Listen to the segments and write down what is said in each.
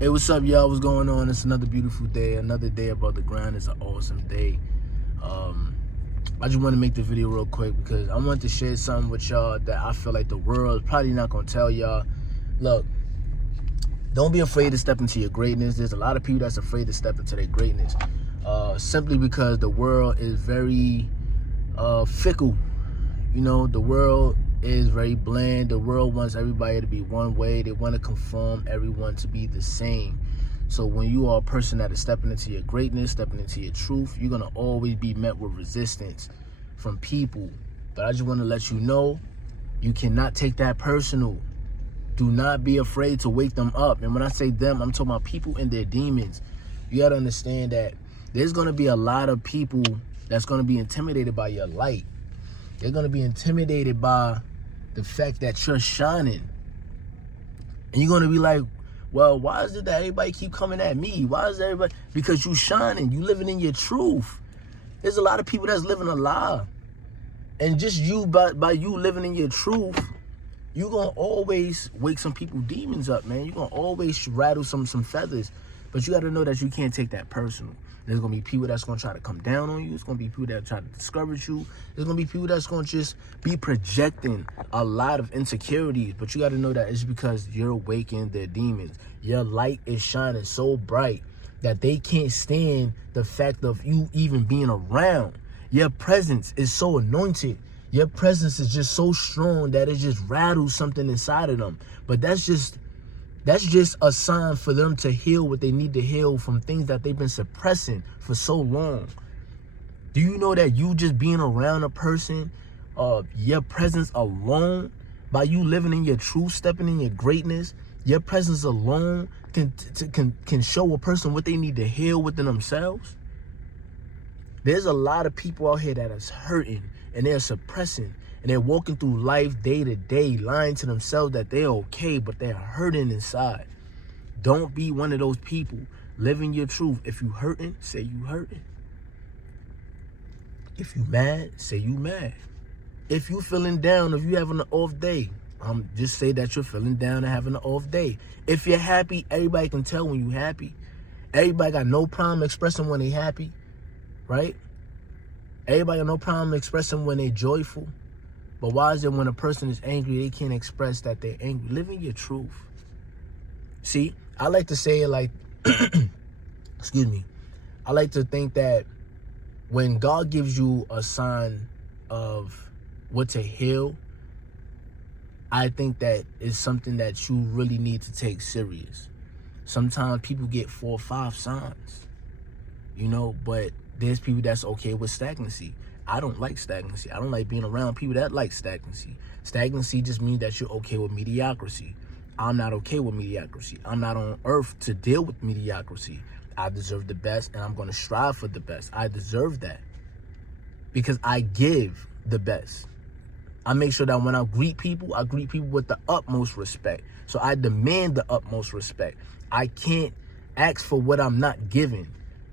Hey, what's up, y'all? What's going on? It's another beautiful day. Another day above the ground is an awesome day. I just want to make the video real quick because I want to share something with y'all that I feel like the world is probably not going to tell y'all. Look, don't be afraid to step into your greatness. There's a lot of people that's afraid to step into their greatness simply because the world is very fickle. You know, the world is very bland. The world wants everybody to be one way. They want to conform everyone to be the same. So when you are a person that is stepping into your greatness, stepping into your truth, you're going to always be met with resistance from people. But I just want to let you know, you cannot take that personal. Do not be afraid to wake them up. And when I say them, I'm talking about people and their demons. You got to understand that there's going to be a lot of people that's going to be intimidated by your light. They're going to be intimidated by the fact that you're shining. And you're going to be like, well, why is it that everybody keep coming at me? Why is everybody? Because you shining. You living in your truth. There's a lot of people that's living a lie. And just you, by you living in your truth, you're going to always wake some people demons up, man. You're going to always rattle some feathers. But you got to know that you can't take that personal. There's going to be people that's going to try to come down on you. It's going to be people that try to discourage you. There's going to be people that's going to just be projecting a lot of insecurities. But you got to know that it's because you're awakening their demons. Your light is shining so bright that they can't stand the fact of you even being around. Your presence is so anointed. Your presence is just so strong that it just rattles something inside of them. But that's just a sign for them to heal what they need to heal from things that they've been suppressing for so long. Do you know that you just being around a person, your presence alone, by you living in your truth, stepping in your greatness, your presence alone can show a person what they need to heal within themselves? There's a lot of people out here that is hurting and they're suppressing. And they're walking through life day to day, lying to themselves that they're okay, but they're hurting inside. Don't be one of those people. Live in your truth. If you hurting, say you hurting. If you mad, say you mad. If you feeling down, if you having an off day, just say that you're feeling down and having an off day. If you're happy, everybody can tell when you're happy. Everybody got no problem expressing when they happy, right? Everybody got no problem expressing when they joyful. But why is it when a person is angry, they can't express that they're angry? Live in your truth. See, I like to say it like, excuse me. I like to think that when God gives you a sign of what to heal, I think that is something that you really need to take serious. Sometimes people get 4 or 5 signs, you know, but there's people that's okay with stagnancy. I don't like stagnancy. I don't like being around people that like stagnancy. Stagnancy just means that you're okay with mediocrity. I'm not okay with mediocrity. I'm not on earth to deal with mediocrity. I deserve the best, and I'm going to strive for the best. I deserve that because I give the best. I make sure that when I greet people with the utmost respect. So I demand the utmost respect. I can't ask for what I'm not giving.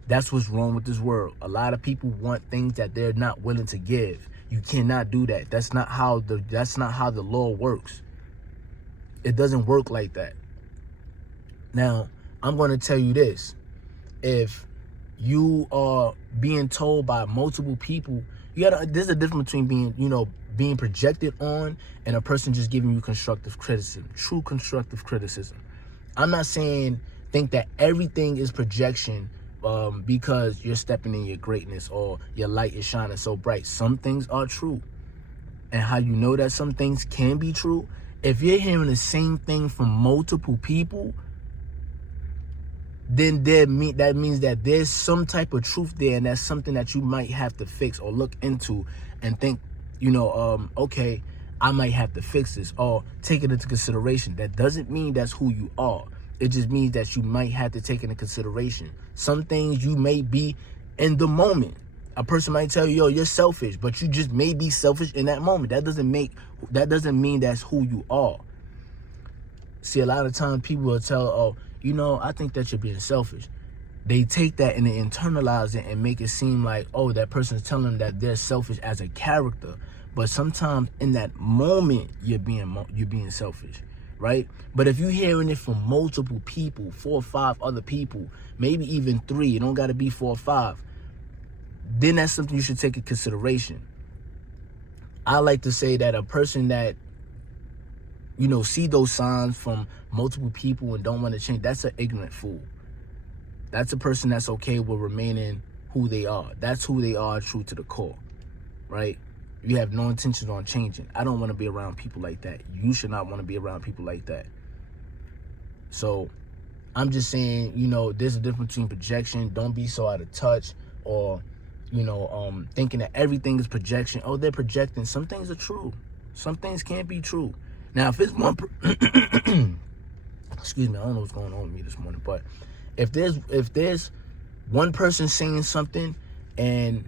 That's what's wrong with this world. A lot of people want things that they're not willing to give. You cannot do that. That's not how the law works. It doesn't work like that. Now, I'm going to tell you this. If you are being told by multiple people, there's a difference between being projected on and a person just giving you constructive criticism, true constructive criticism. I'm not saying think that everything is projection because you're stepping in your greatness or your light is shining so bright. Some things are true. And how you know that some things can be true? If you're hearing the same thing from multiple people, then that means that there's some type of truth there, and that's something that you might have to fix or look into and think, okay, I might have to fix this or take it into consideration. That doesn't mean that's who you are. It just means that you might have to take into consideration. Some things you may be in the moment. A person might tell you, yo, you're selfish, but you just may be selfish in that moment. That doesn't mean that's who you are. See, a lot of times people will tell, I think that you're being selfish. They take that and they internalize it and make it seem like, oh, that person is telling them that they're selfish as a character. But sometimes in that moment, you're being selfish. right? But if you're hearing it from multiple people, 4 or 5 other people, maybe even 3, it don't got to be 4 or 5, then that's something you should take in consideration. I like to say that a person that, you know, see those signs from multiple people and don't want to change, that's an ignorant fool. That's a person that's okay with remaining who they are. That's who they are, true to the core, right? You have no intention on changing. I don't want to be around people like that. You should not want to be around people like that. So I'm just saying, you know, there's a difference between projection. Don't be so out of touch, or, you know, thinking that everything is projection. Oh, they're projecting. Some things are true. Some things can't be true. Now, if it's one, excuse me, I don't know what's going on with me this morning, but if there's one person saying something and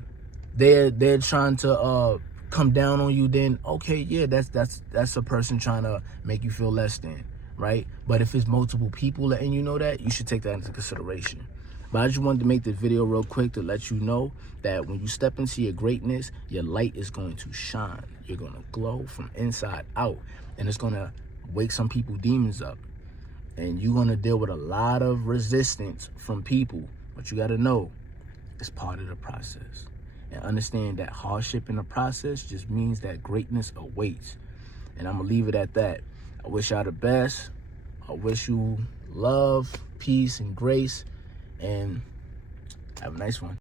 they're trying to come down on you, then okay, yeah, that's a person trying to make you feel less than, right? But if it's multiple people letting you know that, you should take that into consideration. But I just wanted to make this video real quick to let you know that when you step into your greatness, your light is going to shine. You're going to glow from inside out, and it's going to wake some people demons up. And you're going to deal with a lot of resistance from people. But you got to know it's part of the process. And understand that hardship in the process just means that greatness awaits. And I'm going to leave it at that. I wish y'all the best. I wish you love, peace, and grace. And have a nice one.